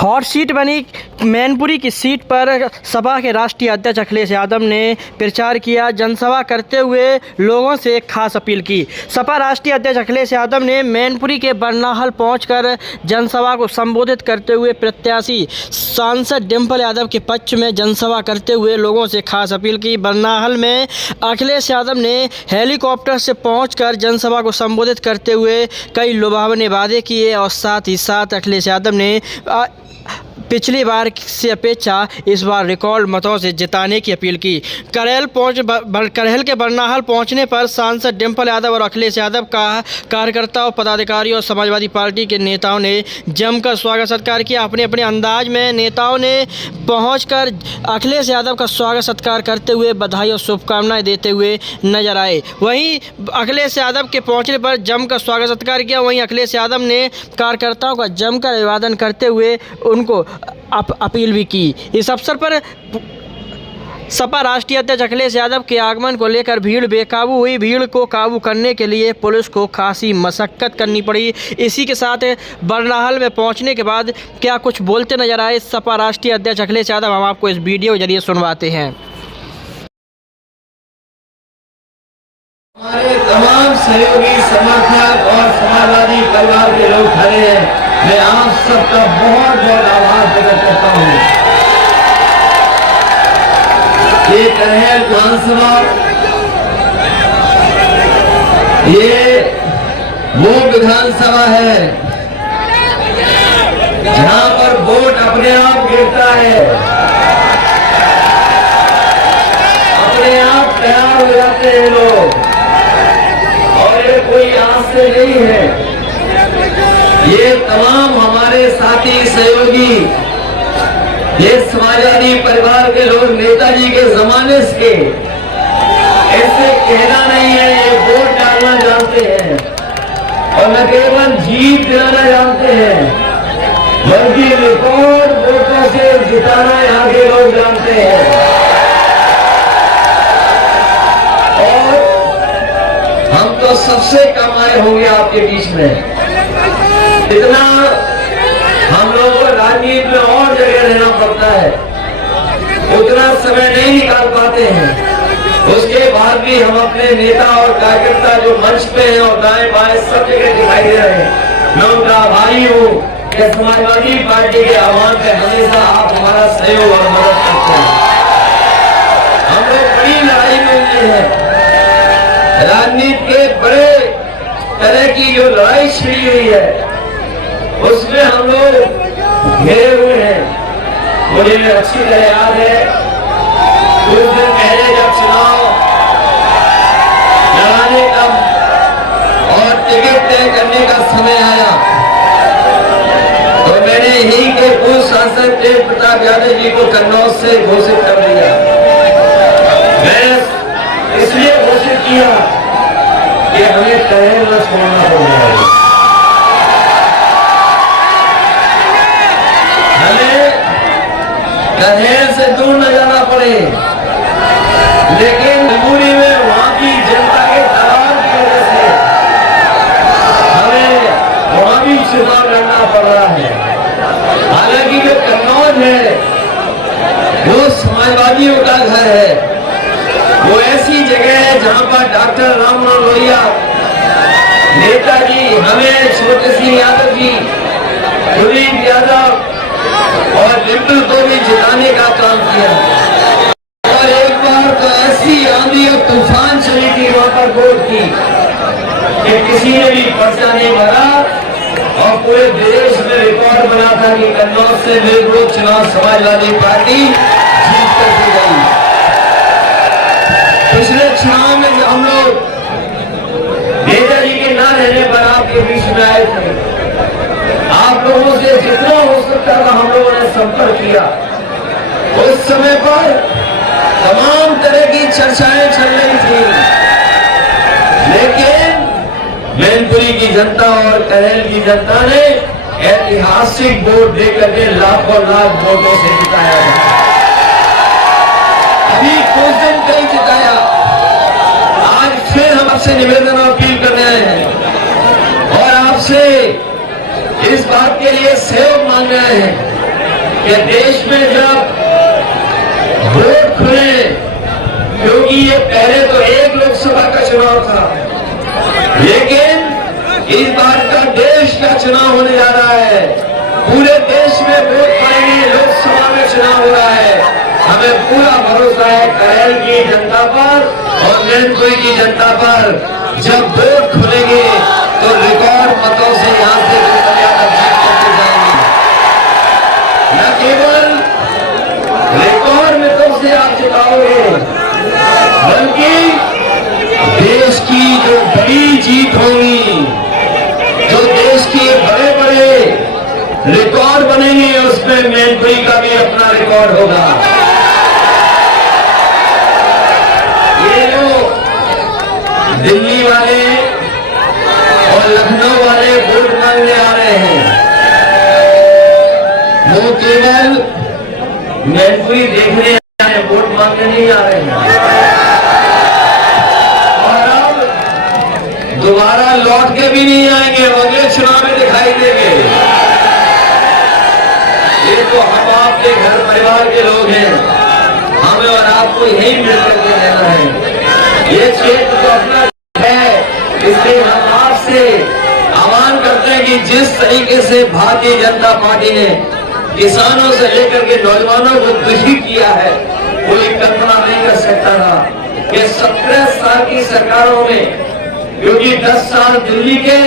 Hot seat बनी मैनपुरी की seat पर सपा के राष्ट्रीय अध्यक्ष अखिलेश यादव ने प्रचार किया। जनसभा करते हुए लोगों से एक खास अपील की। सपा राष्ट्रीय अध्यक्ष अखिलेश यादव ने मैनपुरी के बरनाहल पहुंचकर जनसभा को संबोधित करते हुए प्रत्याशी सांसद डिम्पल यादव के पक्ष में जनसभा करते हुए लोगों से खास अपील की। बरनाहल में अखिलेश यादव ने हेलीकॉप्टर से पहुंचकर जनसभा को संबोधित करते हुए कई लुभावने वादे किए और साथ ही साथ अखिलेश यादव ने पिछली बार से अपेक्षा इस बार रिकॉर्ड मतों से जिताने की अपील की। करहेल के बरनाहल पहुंचने पर सांसद डिम्पल यादव और अखिलेश यादव का कार्यकर्ताओं, पदाधिकारियों और समाजवादी पार्टी के नेताओं ने जमकर स्वागत सत्कार किया। अपने अपने अंदाज में नेताओं ने पहुंचकर अखिलेश यादव का स्वागत सत्कार करते हुए बधाई और शुभकामनाएं देते हुए नजर आए। वहीं अखिलेश यादव के पहुंचने पर जमकर स्वागत सत्कार किया। वहीं अखिलेश यादव ने कार्यकर्ताओं का जमकर अभिवादन करते हुए उनको अपील भी की। इस अवसर पर सपा राष्ट्रीय अध्यक्ष अखिलेश यादव के आगमन को लेकर भीड़ बेकाबू हुई। भीड़ को काबू करने के लिए पुलिस को खासी मशक्कत करनी पड़ी। इसी के साथ बरनाहल में पहुंचने के बाद क्या कुछ बोलते नजर आए सपा राष्ट्रीय अध्यक्ष अखिलेश यादव, हम आपको इस वीडियो के जरिए सुनवाते हैं। हमारे तमाम सहयोगी, समर्थक और समाजवादी परिवार के लोग खड़े हैं। मैं आप सबका बहुत बहुत आभार प्रकट करता हूँ। ये करहेल विधानसभा, ये वो विधानसभा है जहाँ पर वोट अपने आप गिरता है, अपने आप तैयार हो जाते हैं लोग, और ये कोई आज से नहीं है। ये तमाम हमारे साथी, सहयोगी, ये समाजवादी परिवार के लोग नेताजी के जमाने से ऐसे कहना नहीं है, ये वोट डालना जानते हैं और न केवल जीत दिलाना जानते हैं बल्कि रिकॉर्ड वोटों से जिताना यहाँ के लोग जानते हैं। और हम तो सबसे कम आए होंगे आपके बीच में। इतना हम लोगों को राजनीति में और जगह रहना पड़ता है, उतना समय नहीं निकाल पाते हैं। उसके बाद भी हम अपने नेता और कार्यकर्ता जो मंच पे हैं और दाएं बाएं सब जगह दिखाई दे रहे हैं, मैं उनका आभारी हूँ कि समाजवादी पार्टी के आह्वान पे हमेशा आप हमारा सहयोग और मदद करते हैं। हम लोग बड़ी लड़ाई में उलझे हैं। राजनीति के बड़े तरह की जो लड़ाई छिड़ी हुई है उसमें हम लोग घिरे हुए हैं। मुझे अच्छी तरह याद है कुछ दिन पहले जब चुनाव लड़ाने का और टिकट तय करने का समय आया तो मैंने ही के पूर्व सांसद तेज प्रताप यादव जी को कन्नौज से घोषित कर दिया। मैंने इसलिए घोषित किया कि हमें करहेल न छोड़ना पड़ेगा, करहेल से दूर न जाना पड़े, लेकिन मजबूरी में वहां की जनता के दबाव की वजह से हमें वहां भी चुनाव लड़ना पड़ रहा है। हालांकि जो कन्नौज है वो समाजवादियों का घर है, वो ऐसी जगह है जहां पर डॉक्टर राममोहन लोहिया, नेताजी, हमें छोटे सिंह यादव जी, कुलदीप यादव और डिम्पल को भी जिताने का काम किया। और एक बार तो ऐसी आंधी और तूफान चली थी वहां पर वोट की कि किसी ने भी पर्चा नहीं भरा और पूरे देश में रिकॉर्ड बना था कि कन्नौज से निर्विरोध चुनाव समाजवादी पार्टी जीत कर दी गई। पिछले चुनाव में जब हम लोग नेताजी के न रहने पर आपके बीच में आए थे, आप लोगों से जितना हो सकता था हम लोगों ने संपर्क किया। उस समय पर तमाम तरह की चर्चाएं चल रही थी, लेकिन मैनपुरी की जनता और करहेल की जनता ने ऐतिहासिक वोट देकर के लाखों लाख वोटों से जिताया है। अभी कुछ दिन कहीं जिताया, आज फिर हम आपसे निवेदन और अपील करने आए हैं और आपसे इस बात के लिए सहयोग मांग रहे हैं कि देश में जब वोट खुले, क्योंकि ये पहले तो एक लोकसभा का चुनाव था, लेकिन इस बार का देश का चुनाव होने जा रहा है। पूरे देश में वोट पड़ेंगे, लोकसभा में चुनाव हो रहा है। हमें पूरा भरोसा है करेल की जनता पर और मैनपुरी की जनता पर। जब वोट खुलेंगे तो रिकॉर्ड मतों से यहाँ से जीत करके जाएंगे। न केवल रिकॉर्ड मतों से आप जिताओगे, बल्कि देश की जो बड़ी जीत होगी, जो देश के बड़े बड़े रिकॉर्ड बनेंगे, उसमें मैनपुरी का भी अपना रिकॉर्ड होगा। ये लोग दिल्ली वाले और लखनऊ वाले वोट मांगने आ रहे हैं, वो केवल मैनपुरी देखने आ रहे हैं, वोट मांगने नहीं आ रहे हैं। और अब दोबारा लौट के भी नहीं आएंगे, अगले चुनाव में दिखाई देंगे। ये तो हम आपके घर परिवार के लोग हैं, हमें और आपको यही मिलकर के रहना है। ये क्षेत्र तो अपना है, इसलिए हम आपसे आह्वान करते हैं कि जिस तरीके से भारतीय जनता पार्टी ने किसानों से लेकर के नौजवानों को दुखी किया है, कोई कल्पना नहीं कर सकता था कि 17 साल की सरकारों में, क्योंकि 10 साल दिल्ली के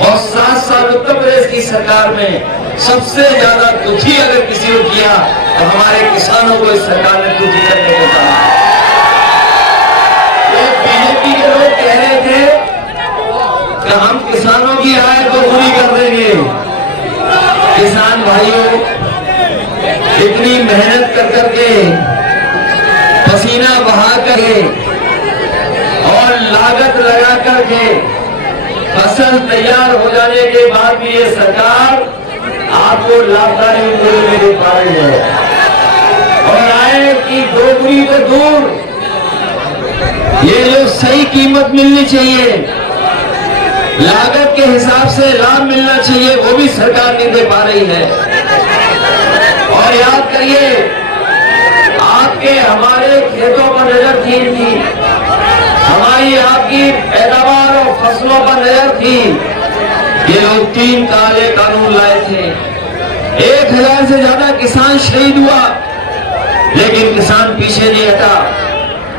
और 7 साल उत्तर प्रदेश की सरकार में सबसे ज्यादा दुखी अगर किसी को किया तो हमारे किसानों को इस सरकार ने दुखी करने को कहा। बीजेपी के लोग कह रहे थे कि हम किसानों की आय को पूरी कर देंगे। किसान भाइयों, इतनी मेहनत कर करके, पसीना बहा करके और लागत लगा करके फसल तैयार हो जाने के बाद भी ये सरकार आपको लाभकारी मूल्य में दे पा रही है। और आय की दोगुनी तो दूर, ये जो सही कीमत मिलनी चाहिए, लागत के हिसाब से लाभ मिलना चाहिए, वो भी सरकार नहीं दे पा रही है। और याद करिए, आपके हमारे खेतों पर नजर थी, हमारी आपकी पैदावार और फसलों पर नजर थी। ये लोग 3 काले कानून लाए थे, 1000 से ज्यादा किसान शहीद हुआ, लेकिन किसान पीछे नहीं हटा।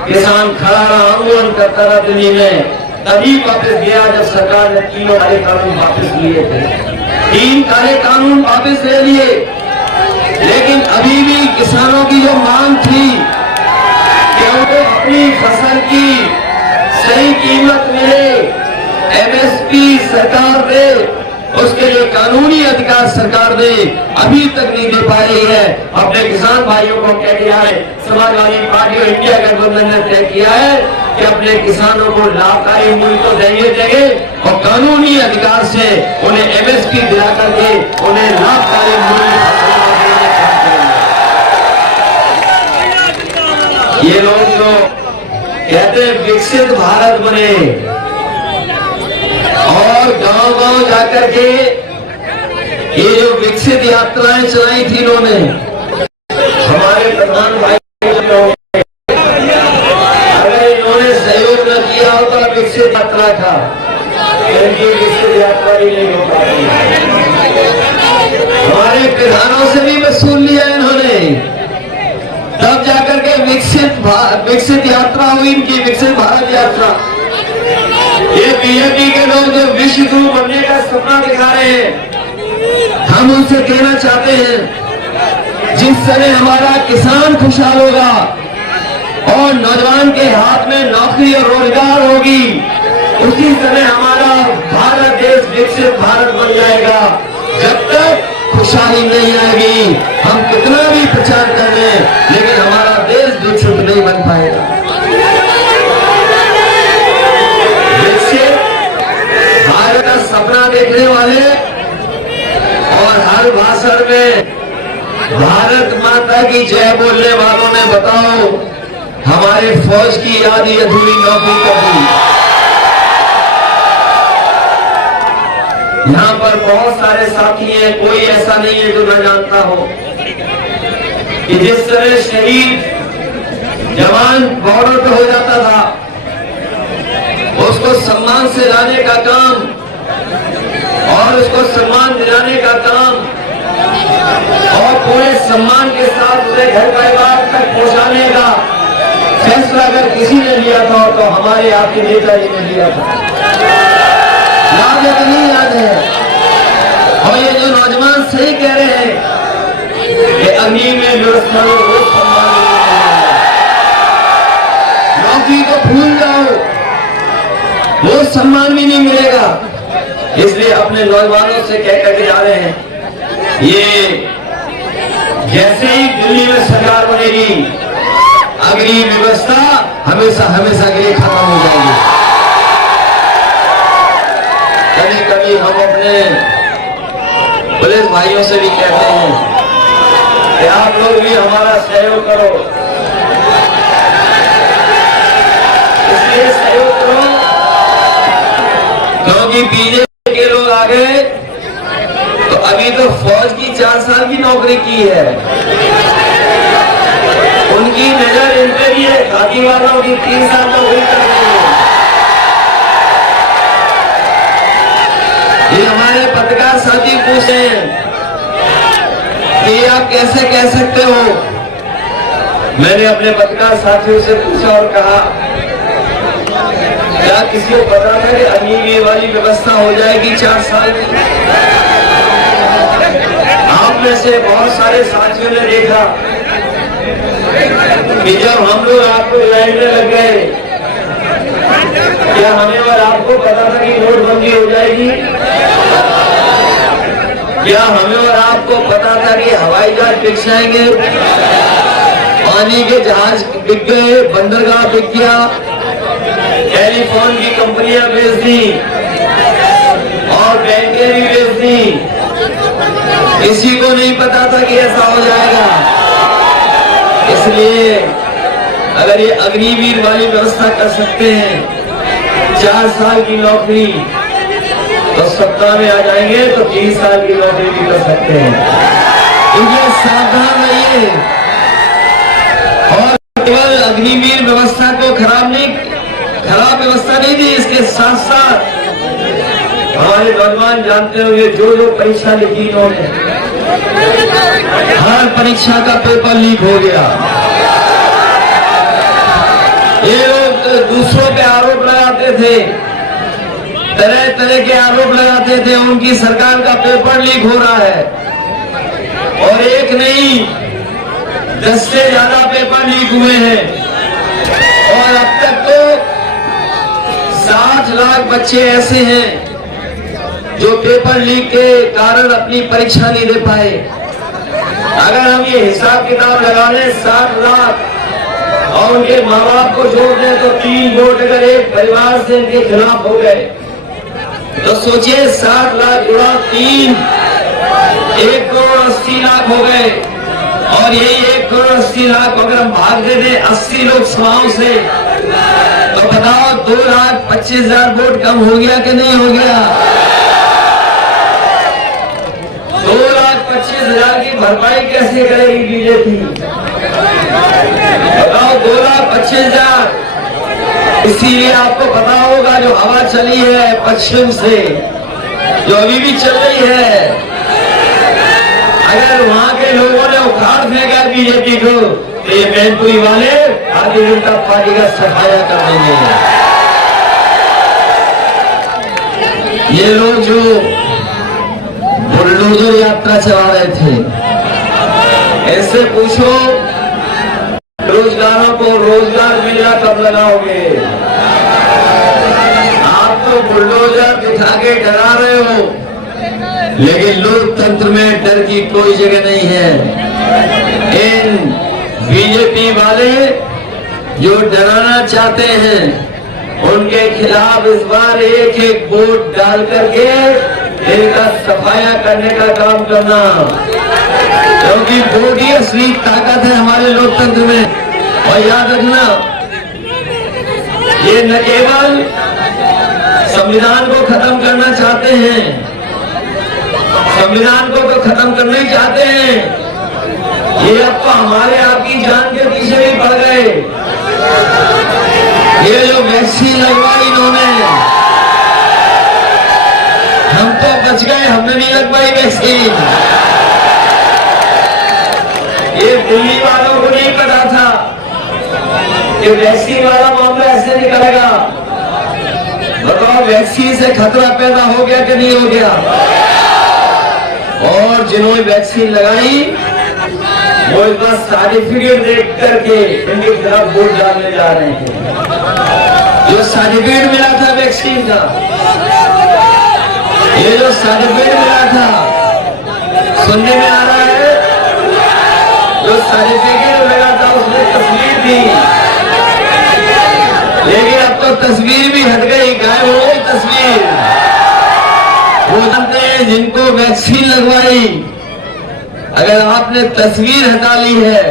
किसान खड़ा रहा, आंदोलन करता रहा दिल्ली में, तभी वापस गया जब सरकार ने 3 काले कानून वापस लिए थे। 3 काले कानून वापस ले लिए, लेकिन अभी भी किसानों की जो मांग थी कि उनको अपनी फसल की सही कीमत मिले, एमएसपी सरकार दे, उसके लिए कानूनी अधिकार सरकार दे, अभी तक नहीं दे पा रही है। अपने किसान भाइयों को कह दिया है, समाजवादी पार्टी और इंडिया गठबंधन ने तय किया है कि अपने किसानों को लाभकारी मूल्य तो देंगे और कानूनी अधिकार से उन्हें एमएसपी दिला करके उन्हें लाभकारी मूल्य। ये लोग जो कहते हैं विकसित भारत बने और गांव-गांव जाकर के ये जो विकसित यात्राएं चलाई थी इन्होंने, हमारे प्रधान भाई, अगर इन्होंने सहयोग न किया होता विकसित यात्रा का, इनकी विकसित यात्रा भी नहीं हो पाती। हमारे प्रधानों से भी वसूल लिया इन्होंने, तब जाकर के विकसित यात्रा हुई इनकी, विकसित भारत यात्रा। ये बीजेपी के लोग जो विश्व गुरु बनने का सपना दिखा रहे हैं, हम उनसे कहना चाहते हैं, जिस तरह हमारा किसान खुशहाल होगा और नौजवान के हाथ में नौकरी और रोजगार होगी, उसी तरह हमारा भारत देश विकसित भारत बन जाएगा। जब तक खुशहाली नहीं आएगी, हम कितना भी प्रचार कर लें, लेकिन हमारा देश विकसित नहीं बन पाएगा। विकसित भारत का सपना देखने वाले और हर भाषण में भारत माता की जय बोलने वालों ने बताओ, हमारे फौज की आधी अधूरी नौकरी कर दी। यहाँ पर बहुत सारे साथी हैं, कोई ऐसा नहीं है जो न जानता हो कि जिस तरह शहीद जवान बॉर्डर पे हो जाता था, उसको सम्मान से लाने का काम और उसको सम्मान दिलाने का काम और पूरे सम्मान के साथ उसे घर परिवार तक पहुंचाने का फैसला अगर किसी ने लिया था तो हमारे आपके नेताजी ने लिया था। याद है कि नहीं याद है? और ये जो नौजवान सही कह रहे हैं कि अग्नि में व्यवस्था में वो सम्मान नौकरी को भूल जाओ, वो सम्मान भी नहीं मिलेगा। इसलिए अपने नौजवानों से कह करके जा रहे हैं, ये जैसे ही दिल्ली में सरकार बनेगी, अग्नि व्यवस्था हमेशा हमेशा के लिए खत्म हो जाएगी। कभी कभी हम अपने पुलिस भाइयों से भी कहते हैं कि आप लोग भी हमारा सहयोग करो, इसलिए सहयोग करो क्योंकि बीजेपी के लोग आ गए तो अभी तो फौज की 4 साल की नौकरी की है, उनकी नजर इन पे भी है, खाकी वालों की 3 साल नौकरी कर रहे हैं। ये हमारे पत्रकार साथी पूछे कि आप कैसे कह सकते हो? मैंने अपने पत्रकार साथियों से पूछा और कहा, क्या किसी को पता था कि अग्नि वाली व्यवस्था हो जाएगी 4 साल में? आप में से बहुत सारे साथियों ने देखा कि जब हम लोग आपको लड़ने लग गए, क्या हमें और आपको पता था कि नोटबंदी हो जाएगी? क्या हमें और आपको पता था कि हवाई जहाज बिक जाएंगे, पानी के जहाज बिक गए, बंदरगाह बिक गया, टेलीफोन की कंपनियां बेच दी और बैंकें भी बेच दी? किसी को नहीं पता था कि ऐसा हो जाएगा। इसलिए अगर ये अग्निवीर वाली व्यवस्था कर सकते हैं 4 साल की नौकरी, तो सत्ता में आ जाएंगे तो 30 साल की नौकरी भी कर सकते हैं। इसलिए सावधान रहिए और केवल अग्निवीर व्यवस्था को खराब व्यवस्था नहीं दी, इसके साथ साथ हमारे नौजवान जानते होंगे जो परीक्षा लिखी इन्होंने, हर परीक्षा का पेपर लीक हो गया। ये लोग दूसरों पे आरोप लगाते थे, तरह तरह के आरोप लगाते थे, उनकी सरकार का पेपर लीक हो रहा है और एक नहीं 10 से ज्यादा पेपर लीक हुए हैं और अब तक तो 60 लाख बच्चे ऐसे हैं जो पेपर लीक के कारण अपनी परीक्षा नहीं दे पाए। अगर हम ये हिसाब किताब लगा लें 60 लाख और उनके माँ बाप को जोड़ दें तो 3 वोट अगर एक परिवार से इनके खिलाफ हो गए तो सोचिए 60 लाख गुणा 3, 1 करोड़ 80 लाख हो गए और यही 1 करोड़ 80 लाख अगर हम भाग दे दें 80 लोकसभाओं से तो बताओ 2,25,000 वोट कम हो गया कि नहीं हो गया? 2,25,000 की भरपाई कैसे करेगी बीजेपी? बताओ 2,25,000। इसीलिए आपको पता होगा जो हवा चली है पश्चिम से, जो अभी भी चल रही है, अगर वहां के लोगों ने उखाड़ फेंका बीजेपी को तो ये मैनपुरी वाले भारतीय जनता पार्टी का सफाया कर देंगे। ये लोग जो बुलडोजर यात्रा चला रहे थे, ऐसे पूछो रोजगारों को रोजगार मिलेगा कब लगाओगे? आप तो बुलडोजर दिखा के डरा रहे हो, लेकिन लोकतंत्र में डर की कोई जगह नहीं है। इन बीजेपी वाले जो डराना चाहते हैं उनके खिलाफ इस बार एक वोट डाल करके इनका सफाया करने का काम करना, क्योंकि वोट ही असली ताकत है हमारे लोकतंत्र में। और याद रखना, ये न केवल संविधान को खत्म करना चाहते हैं, संविधान को तो खत्म करना ही चाहते हैं, ये अब तो हमारे आपकी जान के पीछे भी पड़ गए। ये जो वैक्सीन लगवाई इन्होंने, हम तो बच गए, हमने नहीं लगवाई वैक्सीन। ये दिल्ली वालों को नहीं पता था कि वैक्सीन वाला मामला ऐसे निकलेगा। बताओ, वैक्सीन से खतरा पैदा हो गया कि नहीं हो गया? और जिन्होंने वैक्सीन लगाई वो इस बार सर्टिफिकेट देख करके इनके खिलाफ वोट डालने जा रहे हैं। जो सर्टिफिकेट मिला था वैक्सीन का, ये जो सर्टिफिकेट मिला था, सुनने में आ रहा है, जो सर्टिफिकेट मिला था उसमें तस्वीर थी, लेकिन अब तो तस्वीर भी हट गई, गायब हो गई तस्वीर। वो जानते हैं जिनको वैक्सीन लगवाई, अगर आपने तस्वीर हटा ली है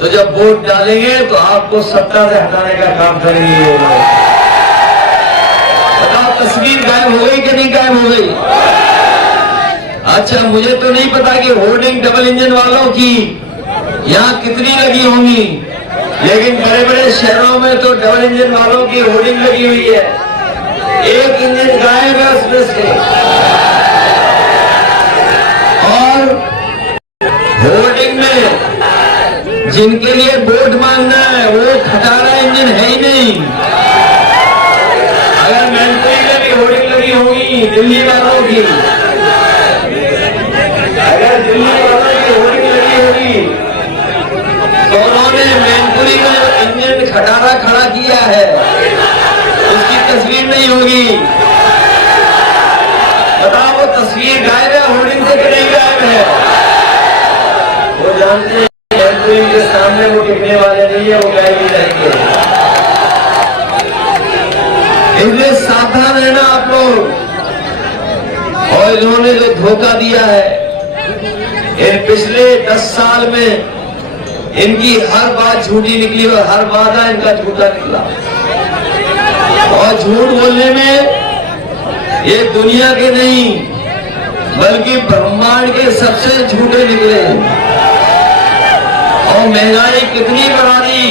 तो जब वोट डालेंगे तो आपको सत्ता से हटाने का काम करेंगे ये लोग। बताओ, तस्वीर गायब हो गई कि नहीं गायब हो गई? अच्छा, मुझे तो नहीं पता कि होर्डिंग डबल इंजन वालों की यहाँ कितनी लगी होंगी, लेकिन बड़े बड़े शहरों में तो डबल इंजन वालों की होर्डिंग लगी हुई है। एक इंजन गायब है उसमें से। और होर्डिंग में जिनके लिए वोट मांगना है वो खटारा इंजन है ही नहीं। अगर मैनपुरी में भी होर्डिंग लगी होगी दिल्ली वालों की, अगर दिल्ली वालों की होर्डिंग लगी होगी तो उन्होंने मैनपुरी में जो इंजन खटारा खड़ा किया है उसकी तस्वीर नहीं होगी। बताओ, वो तस्वीर गायब है होर्डिंग से कि नहीं गायब है? वो जानते हैं मैनपुरी के सामने वो टिकने वाले नहीं है, वो गायब ही रहेंगे। इसलिए सावधान रहना आप लोग। और इन्होंने जो धोखा दिया है, इन पिछले 10 साल में इनकी हर बात झूठी निकली और हर वादा इनका झूठा निकला। और झूठ बोलने में ये दुनिया के नहीं बल्कि ब्रह्मांड के सबसे झूठे निकले। और महंगाई कितनी बढ़ा दी,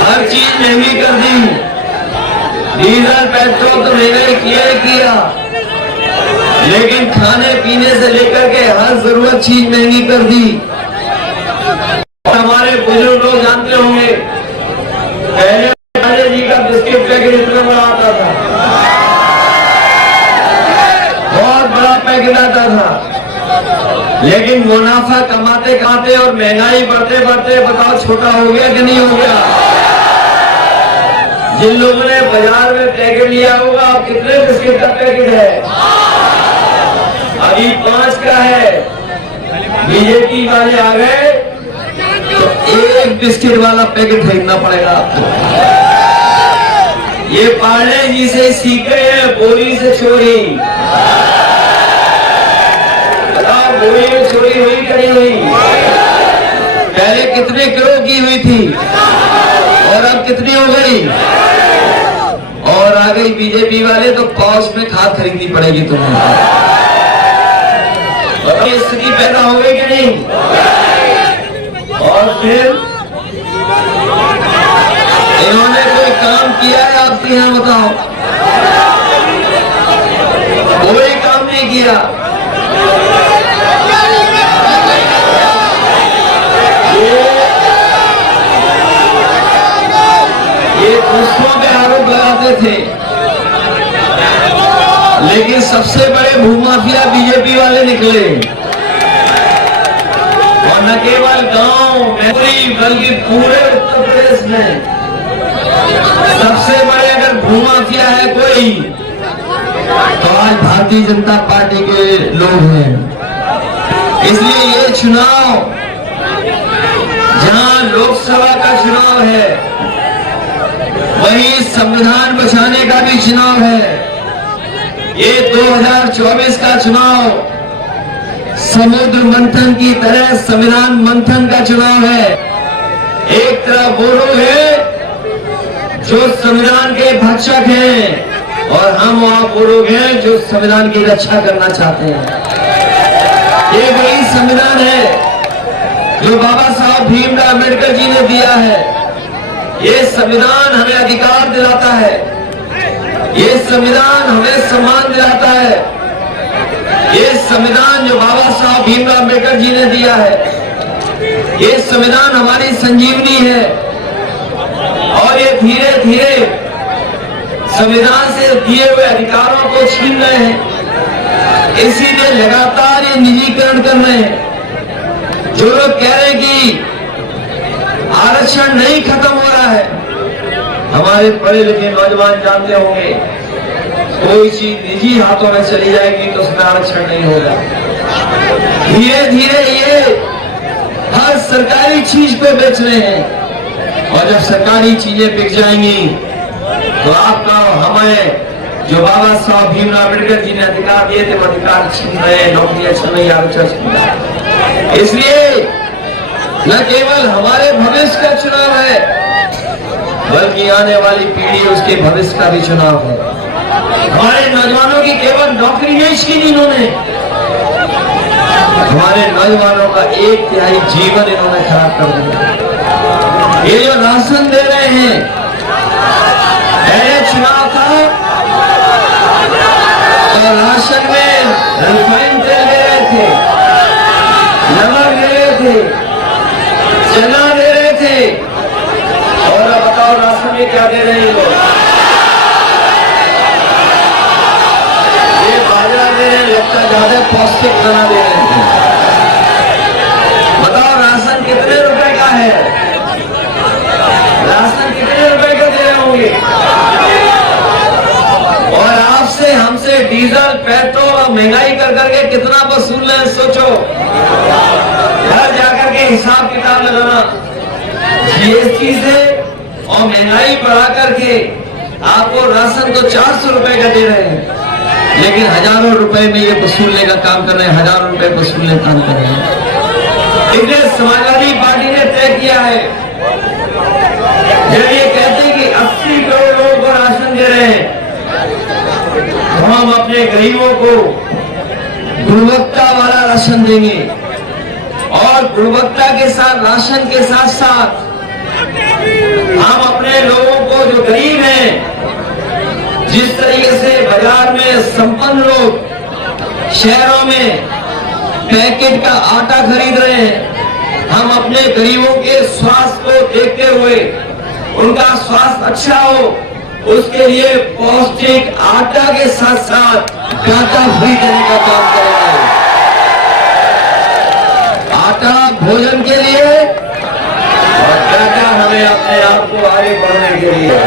हर चीज महंगी कर दी। डीजल पेट्रोल तो महंगाई किया ही किया, लेकिन खाने पीने से लेकर के हर जरूरत चीज महंगी कर दी। हमारे बुजुर्ग लोग जानते होंगे, पहले राजे जी का बिस्किट पैकेट इतना बड़ा आता था, बहुत बड़ा पैकेट आता था, लेकिन मुनाफा कमाते कमाते और महंगाई बढ़ते बढ़ते बताओ छोटा हो गया कि नहीं हो गया? जिन लोगों ने बाजार में पैकेट लिया होगा, अब कितने बिस्किट का पैकेट है? अभी 5 का है। बीजेपी वाले आ गए तो एक बिस्किट वाला पैकेट खरीदना पड़ेगा आपको। ये पार्ले जी से सीखे हैं बोरी से चोरी। बताओ, बोरी में चोरी हुई कि नहीं हुई? पहले कितने किलो की हुई थी और अब कितनी हो गई? और आ गई बीजेपी वाले तो पौष में खाद खरीदनी पड़ेगी तुम्हें। ये स्थिति पैदा हो गई कि नहीं? और फिर इन्होंने कोई काम किया है आपके यहाँ? बताओ, कोई काम नहीं किया। ये दूसरों पे आरोप लगाते थे, लेकिन सबसे बड़े भूमाफिया बीजेपी वाले निकले। और न केवल गांव में बल्कि पूरे उत्तर प्रदेश में सबसे बड़े अगर भूमाफिया है कोई तो आज भारतीय जनता पार्टी के लोग हैं। इसलिए ये चुनाव, जहां लोकसभा का चुनाव है वहीं संविधान बचाने का भी चुनाव है। ये 2024 का चुनाव समुद्र मंथन की तरह संविधान मंथन का चुनाव है। एक तरफ वो लोग हैं जो संविधान के भक्षक हैं और हम वहां वो लोग हैं जो संविधान की रक्षा करना चाहते हैं। ये वही संविधान है जो बाबा साहब भीमराव अम्बेडकर जी ने दिया है, ये संविधान हमें अधिकार दिलाता है, ये संविधान हमें सम्मान दिलाता है, ये संविधान जो बाबा साहब भीमराव अम्बेडकर जी ने दिया है, ये संविधान हमारी संजीवनी है। और ये धीरे धीरे संविधान से दिए हुए अधिकारों को छीन रहे हैं, इसीलिए लगातार ये निजीकरण कर रहे हैं। जो लोग कह रहे हैं कि आरक्षण नहीं खत्म हो रहा है, हमारे पढ़े लिखे नौजवान जानते होंगे, कोई चीज निजी हाथों में चली जाएगी तो उसमें आरक्षण नहीं होगा। धीरे धीरे ये हर सरकारी चीज को बेच रहे हैं, और जब सरकारी चीजें बिक जाएंगी तो आपका हमें जो बाबा साहब भीमराव अम्बेडकर जी ने अधिकार दिए थे वो अधिकार छीन रहे हैं, नौकरियां छीन रही, आरक्षण छीन रहे हैं। इसलिए न केवल हमारे भविष्य का चुनाव है, बल्कि आने वाली पीढ़ी उसके भविष्य का भी चुनाव है। हमारे नौजवानों की केवल नौकरी नहीं छीनी इन्होंने, हमारे नौजवानों का 1/3 जीवन इन्होंने खराब कर दिया। ये जो राशन दे रहे हैं, पहले चुनाव था तो राशन में रिफाइंड तेल दे रहे थे, नमक दे रहे थे, चना दे रहे थे, और अब बताओ राशन में क्या दे रहे हैं लोग? ये बाजरा दे रहे हैं, लगता ज्यादा पौष्टिक खाना दे रहे हैं। बताओ राशन कितने रुपए का है? राशन कितने रुपए का दे रहे होंगे? और आपसे हमसे डीजल पेट्रोल और महंगाई कर करके कितना वसूल रहे हैं, सोचो। घर जाकर के हिसाब किताब लगाना, जीएसटी से और महंगाई बढ़ा करके आपको राशन तो 400 रुपए का दे रहे हैं, लेकिन हजारों रुपए में ये वसूलने का काम कर रहे हैं, हजारों रुपए वसूलने का काम कर रहे हैं। इसलिए समाजवादी पार्टी ने तय किया है, जब ये कहते हैं कि 80 करोड़ लोगों को राशन दे रहे हैं, तो हम अपने गरीबों को गुणवत्ता वाला राशन देंगे, और गुणवत्ता के साथ राशन के साथ साथ हम अपने लोगों को जो गरीब हैं, जिस तरीके से बाजार में संपन्न लोग शहरों में पैकेट का आटा खरीद रहे हैं, हम अपने गरीबों के स्वास्थ्य को देखते हुए उनका स्वास्थ्य अच्छा हो, उसके लिए पौष्टिक आटा के साथ साथ डाटा फ्री देने का काम करेंगे। आटा भोजन के लिए और डाटा हमें अपने आप को आगे बढ़ने के लिए।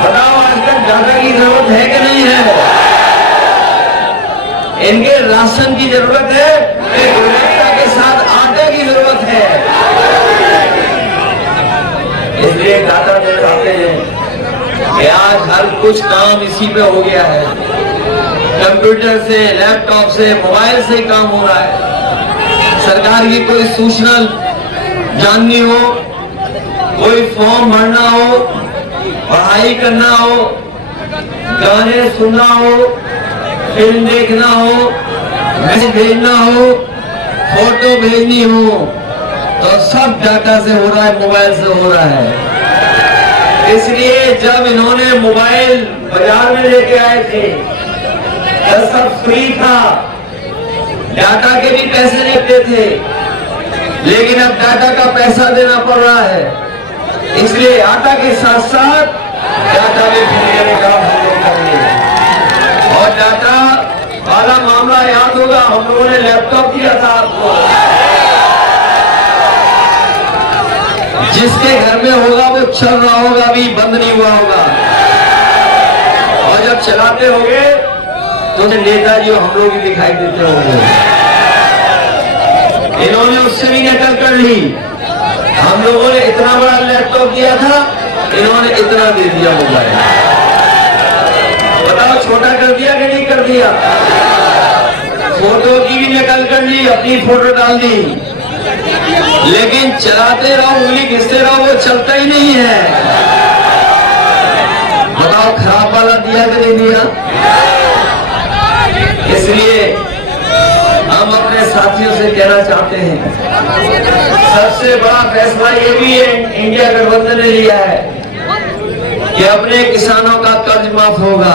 बताओ आजकल डाटा की जरूरत है कि नहीं है? इनके राशन की जरूरत है, गुणवत्ता के साथ आटे की जरूरत है। इसलिए डाटा दिखाते हैं कि आज हर कुछ काम इसी पे हो गया है, कंप्यूटर से, लैपटॉप से, मोबाइल से काम हो रहा है। सरकार की कोई सूचना जाननी हो, कोई फॉर्म भरना हो, पढ़ाई करना हो, गाने सुनना हो, फिल्म देखना हो, मैसेज भेजना हो, फोटो भेजनी हो, तो सब डाटा से हो रहा है, मोबाइल से हो रहा है। इसलिए जब इन्होंने मोबाइल बाजार में लेके आए थे तो सब फ्री था, डाटा के भी पैसे लेते थे, लेकिन अब डाटा का पैसा देना पड़ रहा है। इसलिए आटा के साथ साथ डाटा भी फ्री देने का हम लोग करेंगे। और डाटा वाला मामला याद होगा, हम लोगों ने लैपटॉप दिया था आपको, जिसके घर में होगा वो चल रहा होगा, अभी बंद नहीं हुआ होगा, और जब चलाते होंगे तो नेताजी हम लोग ही दिखाई देते होंगे। इन्होंने उससे भी नकल कर ली। हम लोगों ने इतना बड़ा लैपटॉप दिया था, इन्होंने इतना दे दिया मोबाइल। बताओ छोटा कर दिया कि नहीं कर दिया? फोटो की भी नकल कर ली, अपनी फोटो डाल दी, लेकिन चलाते रहो, उंगली घिसते रहो, वो चलता ही नहीं है। बताओ खराब वाला दिया कि नहीं दिया? इसलिए हम अपने साथियों से कहना चाहते हैं, सबसे बड़ा फैसला ये भी है इंडिया गठबंधन ने लिया है कि अपने किसानों का कर्ज माफ होगा,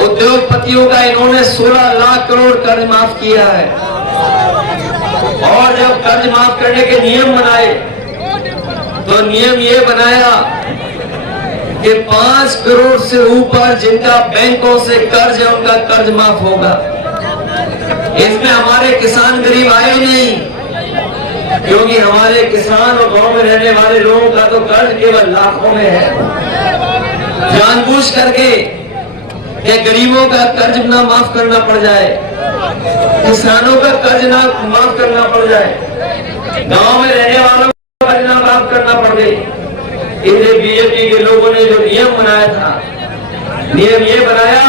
उद्योगपतियों का इन्होंने 16 लाख करोड़ कर्ज माफ किया है। और जब कर्ज माफ करने के नियम बनाए तो नियम ये बनाया कि 5 करोड़ से ऊपर जिनका बैंकों से कर्ज है उनका कर्ज माफ होगा। इसमें हमारे किसान गरीब आए नहीं, क्योंकि हमारे किसान और गांव में रहने वाले लोगों का तो कर्ज केवल लाखों में है। जानबूझ करके कि गरीबों का कर्ज ना माफ करना पड़ जाए, किसानों का कर्ज ना माफ करना पड़ जाए, गांव में रहने वालों का कर्ज ना माफ करना पड़ गई। इसलिए बीजेपी के लोगों ने जो नियम बनाया था, नियम ये बनाया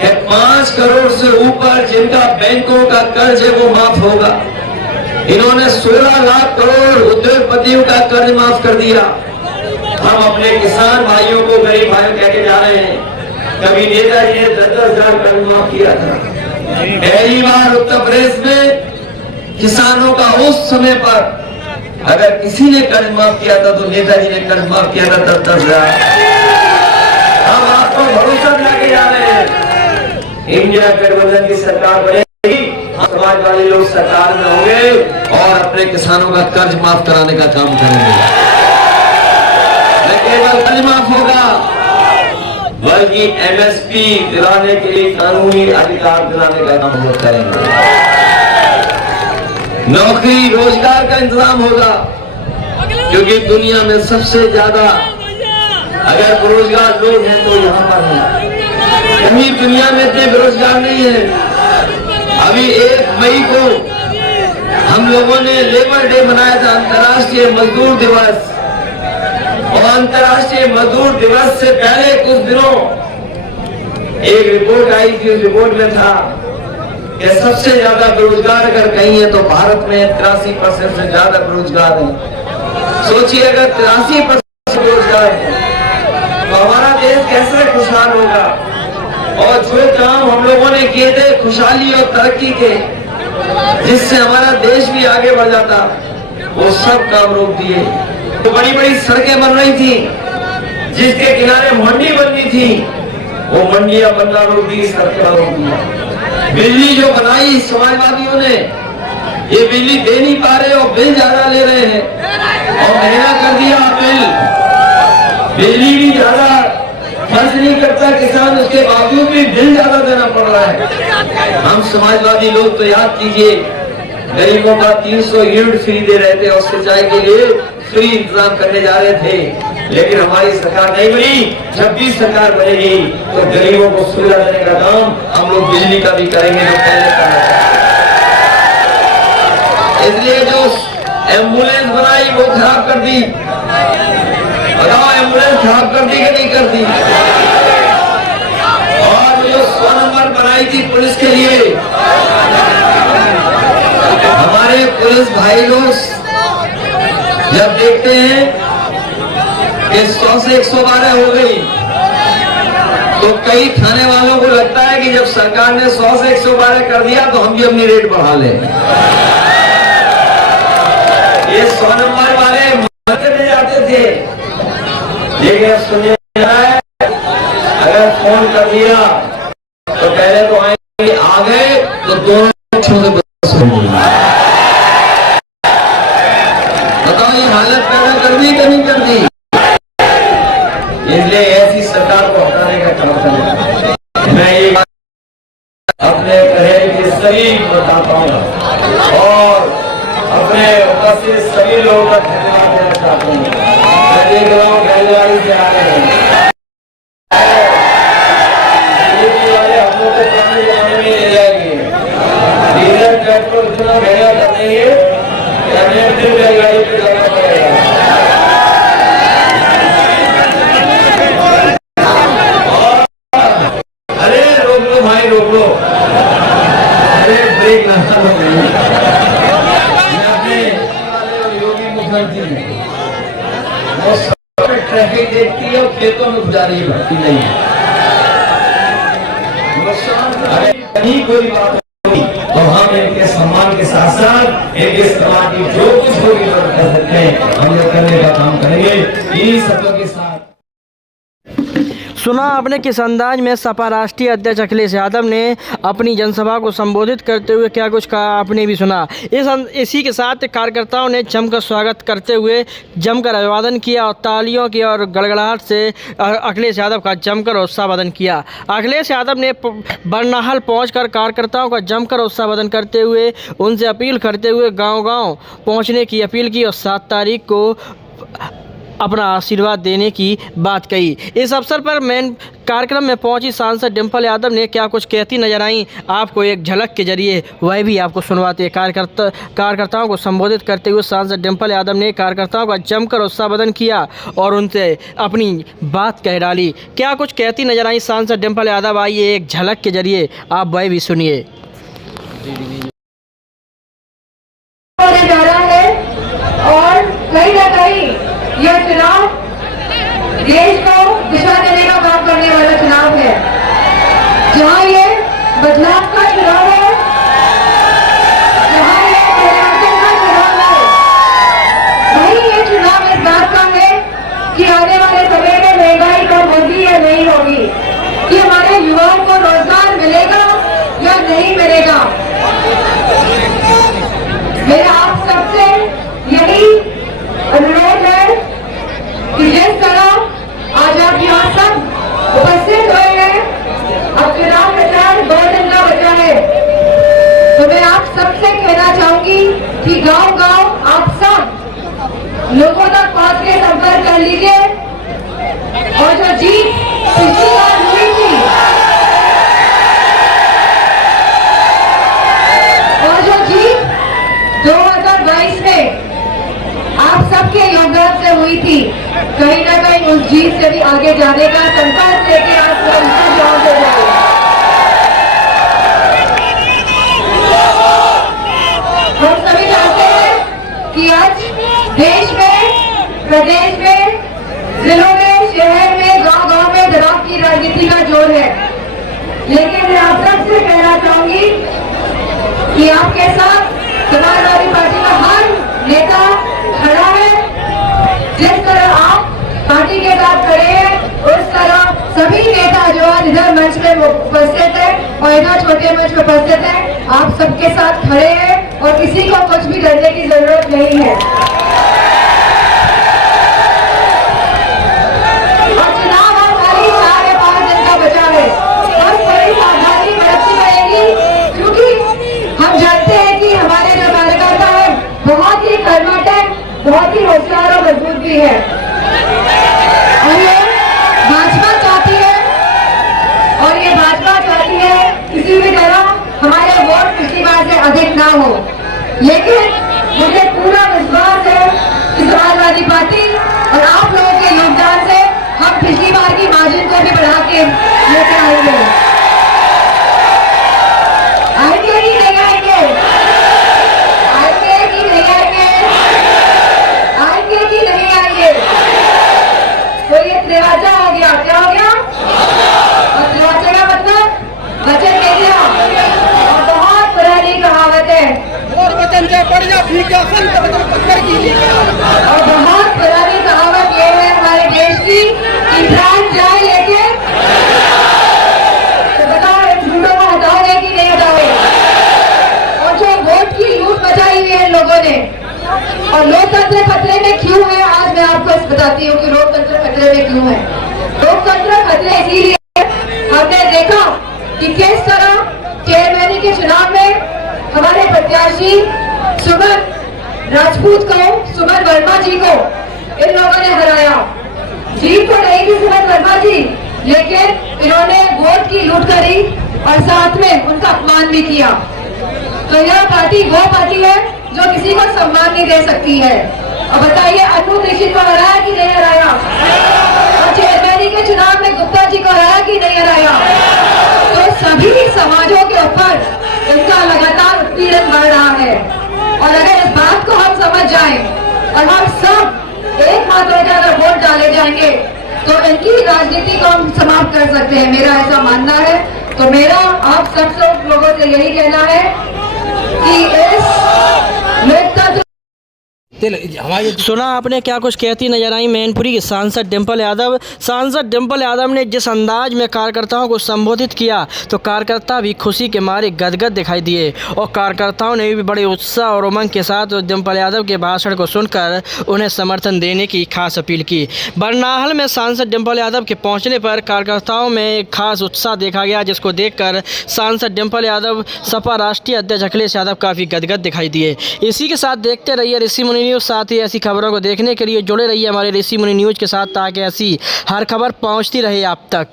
कि 5 करोड़ से ऊपर जिनका बैंकों का कर्ज है वो माफ होगा। इन्होंने 16 लाख करोड़ उद्योगपतियों का कर्ज माफ कर दिया। हम अपने किसान भाइयों को, गरीब भाइयों कह के जा रहे हैं, कभी नेताजी ने 10-10 हजार कर्ज माफ किया था। पहली बार उत्तर प्रदेश में किसानों का उस समय पर अगर किसी ने कर्ज माफ किया था तो नेताजी ने कर्ज माफ किया था 10-10 हजार। हम आपको भरोसा दिला के जा रहे हैं, इंडिया गठबंधन की सरकार बनेगी, समाजवादी लोग सरकार में होंगे और अपने किसानों का कर्ज माफ कराने का काम करेंगे। न केवल कर्ज माफ होगा बल्कि एमएसपी दिलाने के लिए कानूनी अधिकार दिलाने का काम वो करेंगे। नौकरी रोजगार का इंतजाम होगा, क्योंकि दुनिया में सबसे ज्यादा अगर बेरोजगार लोग हैं तो यहाँ पर हैं। कहीं दुनिया में इतने बेरोजगार नहीं है। अभी 1 मई को हम लोगों ने लेबर डे मनाया था, अंतर्राष्ट्रीय मजदूर दिवस। और अंतर्राष्ट्रीय मजदूर दिवस से पहले कुछ दिनों एक रिपोर्ट आई थी। उस रिपोर्ट में था कि सबसे ज्यादा बेरोजगार अगर कहीं है तो भारत में 83% से ज्यादा बेरोजगार है। सोचिए अगर 83% बेरोजगार है तो हमारा देश कैसे खुशहाल होगा। और जो काम हम लोगों ने किए थे खुशहाली और तरक्की के, जिससे हमारा देश भी आगे बढ़ जाता, वो सब काम रोक दिए। तो बड़ी बड़ी सड़कें बन रही थी, जिसके किनारे मंडी बननी थी, वो मंडियां बनना रोक दी, सड़कें रोक दी। बिजली जो बनाई समाजवादियों ने, ये बिजली दे नहीं पा रहे और बिल ज्यादा ले रहे हैं और महंगा कर दिया बिल। बिजली भी ज्यादा खर्च नहीं करता किसान, उसके बावजूद भी बिल ज्यादा देना पड़ रहा है। हम समाजवादी लोग तो याद कीजिए, गरीबों का 300 यूनिट फ्री दे रहे थे और सिंचाई के लिए फ्री इंतजाम करने जा रहे थे, लेकिन हमारी सरकार नहीं बनी। जब भी सरकार बनेगी तो गरीबों को सुविधा देने का काम हम लोग बिजली का भी करेंगे जो पहले करना। इसलिए जो एम्बुलेंस बनाई वो खराब कर दी। बताओ एम्बुलेंस खराब कर दी कि नहीं कर दी? और जो 100 नंबर बनाई थी पुलिस के लिए, हमारे पुलिस भाई लोग जब देखते हैं कि 100 से 112 हो गई तो कई थाने वालों को लगता है कि जब सरकार ने 100 से 112 कर दिया तो हम भी अपनी रेट बढ़ा लें। ये 100 नंबर वाले मरते जाते थे, लेकिन अब सुनिए अगर फोन कर दिया तो पहले तो आएंगे, आ गए तो दोनों बताओ ये हालत पैदा कर दी कि नहीं कर दी? इसलिए ऐसी सरकार को हटाने का काम करें। मैं ये अपने कहे कि सभी बताताओं और अपने उपस्थित सभी लोगों का धन्यवाद देना चाहता हूँ। मैं देख रहा हूँ बैलगाड़ी से आ रहे हैं वाले, हम लोग को पुराने जमाने में ले जाएंगे। डीजल पेट्रोल इतना महंगा कर देंगे कि हमें फिर बैलगाड़ी पे जाना पड़ेगा। अरे रोक लो भाई, रोक लो, अरे ब्रेक लगा लो। योगी मुखर्जी वो सब ट्रैफिक देखती है और खेतों में गुजारी भरती नहीं है। अगर कहीं कोई बात होगी तो हम इनके सम्मान के साथ साथ इनके समाज की जो कुछ होगी जो कर सकते हैं हम लोग करने का काम करेंगे इन्हीं सबों के साथ। सुना आपने किस अंदाज में सपा राष्ट्रीय अध्यक्ष अखिलेश यादव ने अपनी जनसभा को संबोधित करते हुए क्या कुछ कहा, आपने भी सुना। इसी के साथ कार्यकर्ताओं ने जमकर स्वागत करते हुए जमकर अभिवादन किया और तालियों की और गड़गड़ाहट से अखिलेश यादव का जमकर उत्साहवर्धन किया। अखिलेश यादव ने बरनाहल पहुंचकर कार्यकर्ताओं का जमकर उत्साहवर्धन करते हुए उनसे अपील करते हुए गाँव-गाँव पहुँचने की अपील की और 7 तारीख को अपना आशीर्वाद देने की बात कही। इस अवसर पर मेन कार्यक्रम में पहुंची सांसद डिम्पल यादव ने क्या कुछ कहती नजर आई, आपको एक झलक के जरिए वह भी आपको सुनवाते। कार्यकर्ताओं को संबोधित करते हुए सांसद डिम्पल यादव ने कार्यकर्ताओं का जमकर उत्साहवर्धन किया और उनसे अपनी बात कह डाली। क्या कुछ कहती नजर आई सांसद डिम्पल यादव, आइए एक झलक के जरिए आप वह भी सुनिए। और कहीं ना कहीं यह चुनाव देश को दिशा देने का काम करने वाला चुनाव है। जहां ये बदलाव का चुनाव है, जहां ये परिवर्तन का चुनाव है, वहीं ये चुनाव इस बात का है कि आने वाले समय में महंगाई कम होगी या नहीं होगी, कि हमारे युवाओं को रोजगार मिलेगा या नहीं मिलेगा। मेरा आप सबसे यही अनुरोध है कि जिस तरह आज आप यहाँ सब उपस्थित हुए हैं, अब चुनाव प्रचार 2 दिन का बचा है, तो मैं आप सबसे कहना चाहूंगी कि गांव-गांव आप सब लोगों तक पहुंच के संपर्क कर लीजिए और जो जीत पिछली बार हुई थी और जो जीत 2022 में आप सबके योगदान से हुई थी, कहीं ना कहीं उस जीत से भी आगे जाने का संकल्प लेके आप जवाब दे जाए। हम सभी जानते हैं कि आज देश में, प्रदेश में, जिलों में, शहर में, गांव-गांव में दबाव की राजनीति का जोर है, लेकिन मैं आप सबसे कहना चाहूंगी कि आपके साथ समाजवादी पार्टी का हर नेता खड़ा है। जिस तरह आप पार्टी के साथ खड़े हैं, उस तरह सभी नेता जो आज इधर मंच में उपस्थित है और इधर छोटे मंच में उपस्थित है, आप सबके साथ खड़े हैं और किसी को कुछ भी डरने की जरूरत नहीं है। और चुनाव हमारी 4 या 5 दिन का बचा है और बड़ी सावधानी बरतनी पड़ेगी, क्योंकि हम जानते हैं कि हमारे जो कार्यकर्ता है बहुत ही कर्मठ है, बहुत ही होशियार और मजबूत भी है। और ये भाजपा चाहती है किसी भी तरह हमारे वोट पिछली बार से अधिक ना हो, लेकिन मुझे पूरा विश्वास है कि समाजवादी पार्टी और आप लोगों के योगदान से हम पिछली बार की मार्जिन को भी बढ़ा के लेकर आएंगे। आएंगे कि नहीं आएंगे? आएंगे कि नहीं आएंगे? आएंगे कि नहीं आएंगे? तो ये त्रिवाचा हो गया। क्या हो गया? और त्रिवाचा का मतलब वचन दे दिया, और बहुत पुरानी कहावत है, और बहुत पुरानी कहावत ये है हमारे देश की कि प्राण जाए लेकिन, तो बताओ इन झूठों को हटाओगे कि नहीं हटाओगे? और जो वोट की लूट मचाई हुई है लोगों ने, और लोकतंत्र खतरे में क्यों है, आज मैं आपको बताती हूँ कि लोकतंत्र खतरे में क्यों है। लोकतंत्र खतरे इसीलिए हमने देखा कि किस तरह चेयरमैन के चुनाव में हमारे प्रत्याशी सुमन राजपूत को, सुमन वर्मा जी को इन लोगों ने हराया। जीत तो रही थी सुमन वर्मा जी, लेकिन इन्होंने वोट की लूट करी और साथ में उनका अपमान भी किया। तो यह पार्टी वो पार्टी है जो किसी को सम्मान नहीं दे सकती है। और बताइए अनु दीक्षित को हराया कि नहीं हराया? और चेयरमैन के चुनाव में गुप्ता जी को हराया कि नहीं हराया? तो सभी समाजों के ऊपर इनका लगातार उत्पीड़न बढ़ रहा है। और अगर इस बात को हम समझ जाएं और हम सब एक हाथ होकर अगर वोट डाले जाएंगे तो इनकी राजनीति को हम समाप्त कर सकते हैं, मेरा ऐसा मानना है। तो मेरा आप सब लोगों से यही कहना है कि इस लोकतंत्र सुना आपने क्या कुछ कहती नजर आई मैनपुरी की सांसद डिंपल यादव। सांसद डिंपल यादव ने जिस अंदाज में कार्यकर्ताओं को संबोधित किया तो कार्यकर्ता भी खुशी के मारे गदगद दिखाई दिए और कार्यकर्ताओं ने भी बड़े उत्साह और उमंग के साथ डिंपल यादव के भाषण को सुनकर उन्हें समर्थन देने की खास अपील की। बरनाहल में सांसद डिंपल यादव के पहुंचने पर कार्यकर्ताओं में खास उत्साह देखा गया, जिसको देखकर सांसद डिंपल यादव सपा राष्ट्रीय अध्यक्ष अखिलेश यादव काफ़ी गदगद दिखाई दिए। इसी के साथ देखते रहिए ऋषि मुनि न्यूज़। साथ ही ऐसी खबरों को देखने के लिए जुड़े रहिए हमारे ऋषि मुनि न्यूज़ के साथ, ताकि ऐसी हर खबर पहुंचती रहे आप तक।